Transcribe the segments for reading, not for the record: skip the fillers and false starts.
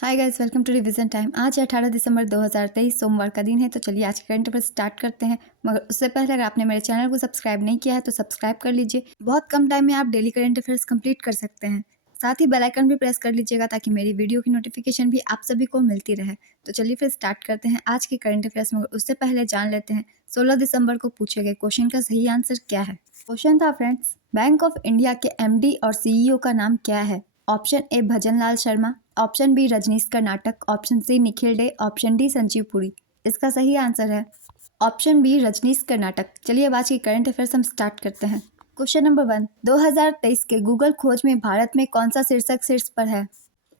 Hi guys, welcome to revision time. आज 18 दिसंबर 2023 सोमवार का दिन है। तो चलिए आज के करंट अफेयर स्टार्ट करते हैं। मगर उससे पहले अगर आपने मेरे चैनल को सब्सक्राइब नहीं किया है तो सब्सक्राइब कर लीजिए। बहुत कम टाइम में आप डेली करंट अफेयर्स कंप्लीट कर सकते हैं। साथ ही बेल आइकन भी प्रेस कर लीजिएगा ताकि मेरी वीडियो की नोटिफिकेशन भी आप सभी को मिलती रहे। तो चलिए फिर स्टार्ट करते हैं आज के करंट अफेयर्स। मगर उससे पहले जान लेते हैं 16 दिसंबर को पूछे गए क्वेश्चन का सही आंसर क्या है। क्वेश्चन था फ्रेंड्स, बैंक ऑफ इंडिया के एमडी और सीईओ का नाम क्या है। Option A Bhajanlal Sharma, option B Rajneesh Karnatak, option C Nikhil Dey, option D Sanjeev Puri. इसका सही आंसर है ऑप्शन बी रजनीश कर्नाटक। चलिए अब आज की करंट अफेयर्स हम स्टार्ट करते हैं। क्वेश्चन नंबर 1, 2023 के गूगल खोज में भारत में कौन सा शीर्षक शीर्ष पर है।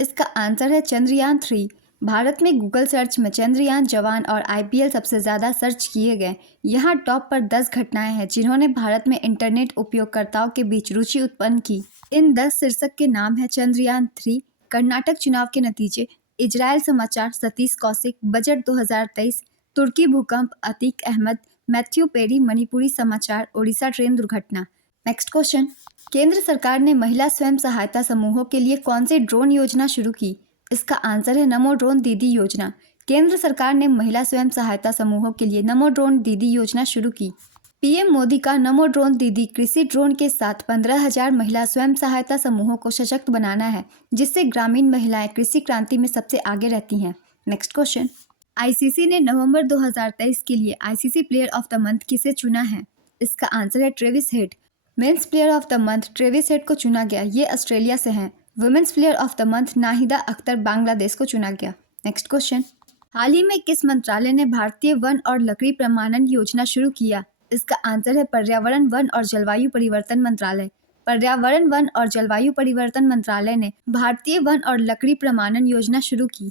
इसका आंसर है चंद्रयान 3। भारत में गूगल सर्च में चंद्रयान, जवान और आईपीएल सबसे ज़्यादा सर्च किए गए। यहाँ टॉप पर 10 घटनाएं हैं जिन्होंने भारत में इंटरनेट उपयोगकर्ताओं के बीच रुचि उत्पन्न की। इन 10 शीर्षक के नाम है चंद्रयान 3, कर्नाटक चुनाव के नतीजे, इजरायल समाचार, सतीश कौशिक, बजट 2023, तुर्की भूकंप, अतीक अहमद, मैथ्यू पेरी, मणिपुरी समाचार, ओडिशा ट्रेन दुर्घटना। नेक्स्ट क्वेश्चन, केंद्र सरकार ने महिला स्वयं सहायता समूहों के लिए कौन सी ड्रोन योजना शुरू की। इसका आंसर है नमो ड्रोन दीदी योजना। केंद्र सरकार ने महिला स्वयं सहायता समूहों के लिए नमो ड्रोन दीदी योजना शुरू की। पीएम मोदी का नमो ड्रोन दीदी कृषि ड्रोन के साथ 15,000 महिला स्वयं सहायता समूहों को सशक्त बनाना है, जिससे ग्रामीण महिलाएं कृषि क्रांति में सबसे आगे रहती हैं। नेक्स्ट क्वेश्चन, आईसीसी ने नवंबर 2023 के लिए ICC player of the month किसे चुना है। इसका आंसर है Travis Head. Men's player of the month Travis Head को चुना गया, ये ऑस्ट्रेलिया से हैं। Women's player of the month Nahida Akhtar Bangladesh को चुना गया। नेक्स्ट क्वेश्चन, हाल ही में किस मंत्रालय ने भारतीय वन और लकड़ी प्रमाणन योजना शुरू किया। इसका आंसर है पर्यावरण, वन और जलवायु परिवर्तन मंत्रालय। पर्यावरण, वन और जलवायु परिवर्तन मंत्रालय ने भारतीय वन और लकड़ी प्रमाणन योजना शुरू की।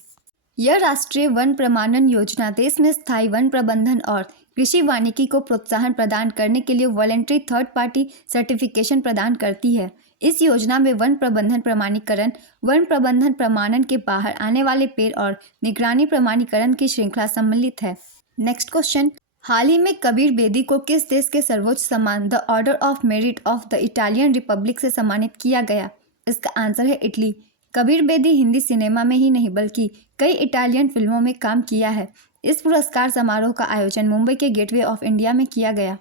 यह राष्ट्रीय वन प्रमाणन योजना देश में स्थायी वन प्रबंधन और कृषि वानिकी को प्रोत्साहन प्रदान करने के लिए वॉलंटरी थर्ड पार्टी सर्टिफिकेशन प्रदान करती है। इस योजना में वन प्रबंधन प्रमाणीकरण, वन प्रबंधन प्रमाणन के बाहर आने वाले पेड़ और निगरानी प्रमाणीकरण की श्रृंखला सम्मिलित है। नेक्स्ट क्वेश्चन, हाल ही में कबीर बेदी को किस देश के सर्वोच्च सम्मान the order of merit of the Italian Republic से सम्मानित किया गया। इसका आंसर है इटली। कबीर बेदी हिंदी सिनेमा में ही नहीं बल्कि कई इटालियन फिल्मों में काम किया है। इस पुरस्कार समारोह का आयोजन मुंबई के गेटवे ऑफ इंडिया में किया गया।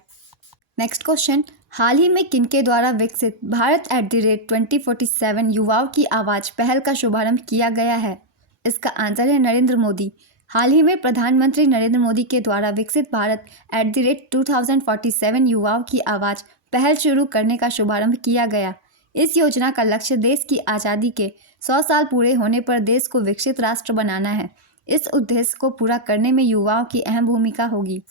नेक्स्ट क्वेश्चन, हाल ही में किनके द्वारा विकसित भारत @2047 युवाओं की आवाज़ पहल का शुभारंभ किया गया है। इसका आंसर है नरेंद्र मोदी। हाल ही में प्रधानमंत्री नरेंद्र मोदी के द्वारा विकसित भारत @2047 युवाओं की आवाज़ पहल शुरू करने का शुभारंभ किया गया। इस योजना का लक्ष्य देश की आज़ादी के 100 साल पूरे होने पर देश को विकसित राष्ट्र बनाना है। इस उद्देश्य को पूरा करने में युवाओं की अहम भूमिका होगी।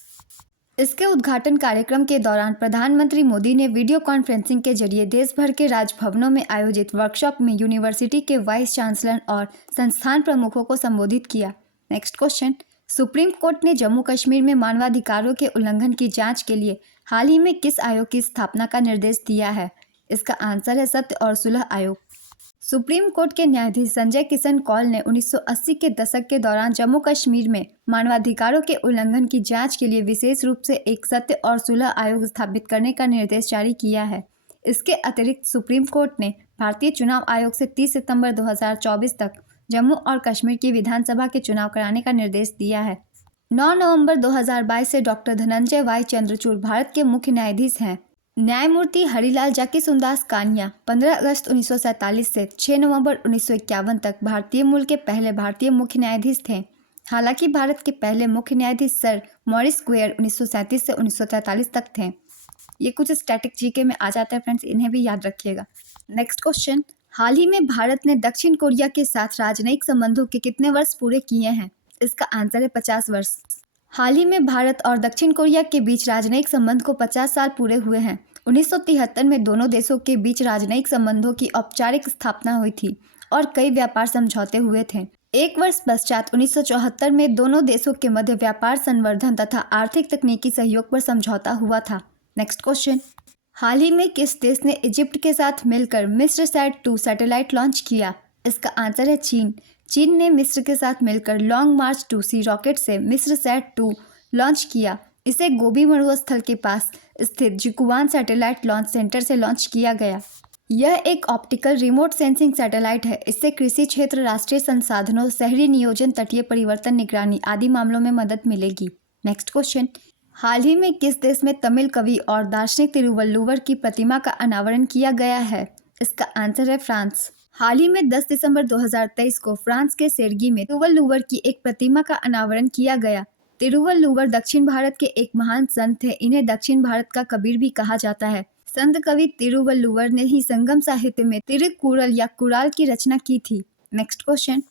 इसके उद्घाटन कार्यक्रम के दौरान प्रधानमंत्री मोदी ने वीडियो कॉन्फ्रेंसिंग के जरिए देश भर के राजभवनों में आयोजित वर्कशॉप में यूनिवर्सिटी के वाइस चांसलर और संस्थान प्रमुखों को संबोधित किया। नेक्स्ट क्वेश्चन, सुप्रीम कोर्ट ने जम्मू कश्मीर में मानवाधिकारों के उल्लंघन की जांच के लिए हाल ही में किस आयोग की स्थापना का निर्देश दिया है। इसका आंसर है सत्य और सुलह आयोग। सुप्रीम कोर्ट के न्यायाधीश संजय किशन कौल ने 1980 के दशक के दौरान जम्मू कश्मीर में मानवाधिकारों के उल्लंघन की जांच के लिए विशेष रूप से एक सत्य और सुलह आयोग स्थापित करने का निर्देश जारी किया है। इसके अतिरिक्त सुप्रीम कोर्ट ने भारतीय चुनाव आयोग से 30 सितंबर 2024 तक जम्मू और कश्मीर की विधानसभा के चुनाव कराने का निर्देश दिया है। 9 नवंबर 2022 से डॉक्टर धनंजय वाई चंद्रचूड़ भारत के मुख्य न्यायाधीश हैं। न्यायमूर्ति हरिलाल जाकिसुंदास कानिया 15 अगस्त 1947 से 6 नवंबर 1951 तक भारतीय मूल के पहले भारतीय मुख्य न्यायाधीश थे। हालांकि भारत के पहले मुख्य न्यायाधीश सर मॉरिस क्वेयर 1937 से 1943 तक थे। ये कुछ स्टैटिक जीके में आ जाता है फ्रेंड्स, इन्हें भी याद रखिएगा। नेक्स्ट क्वेश्चन, हाल ही में भारत ने दक्षिण कोरिया के साथ राजनयिक संबंधों के कितने वर्ष पूरे किए हैं। इसका आंसर है 50 वर्ष। हाल ही में भारत और दक्षिण कोरिया के बीच राजनयिक संबंध को 50 साल पूरे हुए हैं। 1973 में दोनों देशों के बीच राजनयिक संबंधों की औपचारिक स्थापना हुई थी और कई व्यापार समझौते हुए थे। एक वर्ष पश्चात 1974 में दोनों देशों के मध्य व्यापार संवर्धन तथा आर्थिक तकनीकी सहयोग पर समझौता हुआ था। नेक्स्ट क्वेश्चन, हाल ही में किस देश ने इजिप्ट के साथ मिलकर मिस्र सैट-2 सैटेलाइट लॉन्च किया। इसका आंसर है चीन। चीन ने मिस्र के साथ मिलकर लॉन्ग मार्च 2C रॉकेट से मिस्र सैट-2 लॉन्च किया। इसे गोबी मरुस्थल के पास स्थित जिकुवान सैटेलाइट लॉन्च सेंटर से लॉन्च किया गया। यह एक ऑप्टिकल रिमोट सेंसिंग सैटेलाइट है। इससे कृषि क्षेत्र, राष्ट्रीय संसाधनों, शहरी नियोजन, तटीय परिवर्तन निगरानी आदि मामलों में मदद मिलेगी। नेक्स्ट क्वेश्चन, हाल ही में किस देश में तमिल कवि और दार्शनिक तिरुवल्लुवर की प्रतिमा का अनावरण किया गया है? इसका आंसर है फ्रांस। हाल ही में 10 दिसंबर 2023 को फ्रांस के सेर्गी में तिरुवल्लुवर की एक प्रतिमा का अनावरण किया गया। तिरुवल्लुवर दक्षिण भारत के एक महान संत थे। इन्हें दक्षिण भारत का कबीर भी कहा जाता है। संत कवि तिरुवल्लुवर ने ही संगम साहित्य में तिरुकुरल या कुराल की रचना की थी। नेक्स्ट क्वेश्चन,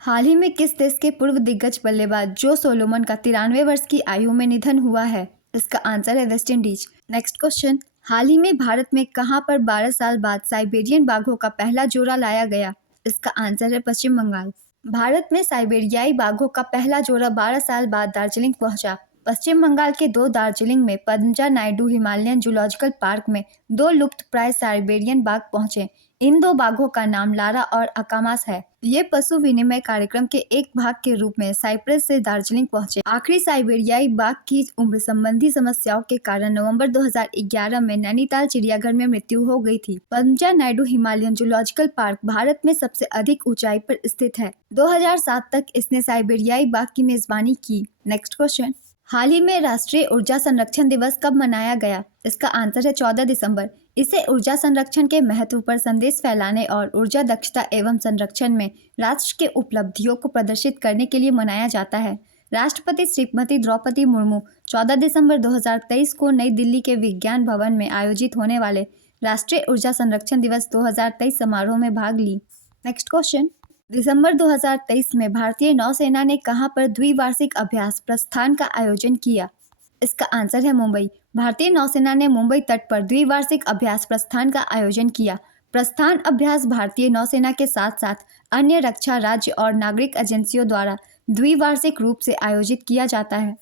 हाल ही में किस देश के पूर्व दिग्गज बल्लेबाज जो सोलोमन का 93 वर्ष की आयु में निधन हुआ है? इसका आंसर है वेस्ट इंडीज। नेक्स्ट क्वेश्चन, हाल ही में भारत में कहां पर 12 साल बाद साइबेरियन बाघों का पहला जोड़ा लाया गया? इसका आंसर है पश्चिम बंगाल। भारत में साइबेरियाई बाघों का पहला जोड़ा 12 साल बाद दार्जिलिंग पहुंचा। पश्चिम बंगाल के दो दार्जिलिंग में पंजा नायडू हिमालयन जूलॉजिकल पार्क में 2 लुप्तप्राय साइबेरियन बाघ पहुंचे। इन 2 बाघों का नाम लारा और अकामास है। ये पशु विनिमय कार्यक्रम के एक भाग के रूप में साइप्रस से दार्जिलिंग पहुंचे। आखिरी साइबेरियाई बाघ की उम्र संबंधी समस्याओं के कारण नवंबर 2011 में नैनीताल चिड़ियाघर में मृत्यु हो गई थी। पंजा Naidu Himalayan zoological park Bharat में सबसे अधिक ऊंचाई पर स्थित है। 2007 तक इसने साइबेरियाई बाघ की मेजबानी की। नेक्स्ट क्वेश्चन, हाल ही में राष्ट्रीय ऊर्जा संरक्षण दिवस कब मनाया गया? इसका आंसर है 14 दिसंबर। इसे ऊर्जा संरक्षण के महत्व पर संदेश फैलाने और ऊर्जा दक्षता एवं संरक्षण में राष्ट्र के उपलब्धियों को प्रदर्शित करने के लिए मनाया जाता है। राष्ट्रपति श्रीमती द्रौपदी मुर्मू 14 दिसंबर 2023 को नई दिल्ली के विज्ञान भवन में आयोजित होने वाले राष्ट्रीय ऊर्जा संरक्षण दिवस 2023 समारोह में भाग ली। नेक्स्ट क्वेश्चन, दिसंबर 2023 में भारतीय नौसेना ने कहां पर द्विवार्षिक अभ्यास प्रस्थान का आयोजन किया? इसका आंसर है मुंबई। भारतीय नौसेना ने मुंबई तट पर द्विवार्षिक अभ्यास प्रस्थान का आयोजन किया। प्रस्थान अभ्यास भारतीय नौसेना के साथ साथ अन्य रक्षा, राज्य और नागरिक एजेंसियों द्वारा द्विवार्षिक रूप से आयोजित किया जाता है।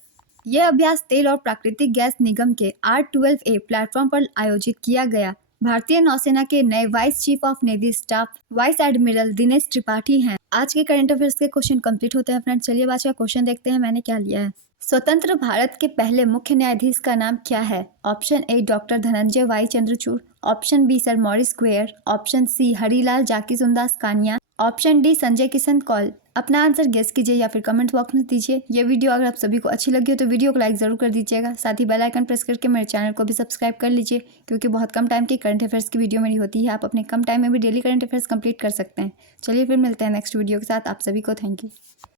यह अभ्यास तेल और प्राकृतिक गैस निगम के R12A प्लेटफॉर्म पर आयोजित किया गया। भारतीय नौसेना के नए vice chief of navy staff vice admiral Dinesh Tripathi हैं। आज के करंट अफेयर्स के क्वेश्चन कंप्लीट होते हैं फ्रेंड्स। चलिए आज का क्वेश्चन देखते हैं मैंने क्या लिया है। स्वतंत्र भारत के पहले मुख्य न्यायाधीश का नाम क्या है? Option A doctor Dhananjaya Y Chandrachud, option B sir Maurice Gwyer, option C Harilal Jekisundas Kania, option D Sanjay Kishan Kaul. अपना आंसर गेस कीजिए या फिर कमेंट बॉक्स में दीजिए। ये वीडियो अगर आप सभी को अच्छी लगी हो तो वीडियो को लाइक जरूर कर दीजिएगा। साथ ही बेल आइकन प्रेस करके मेरे चैनल को भी सब्सक्राइब कर लीजिए, क्योंकि बहुत कम टाइम की करंट अफेयर्स की वीडियो मेरी होती है। आप अपने कम टाइम में भी डेली करंट अफेयर्स कंप्लीट कर सकते हैं। चलिए फिर मिलते हैं नेक्स्ट वीडियो के साथ। आप सभी को थैंक यू।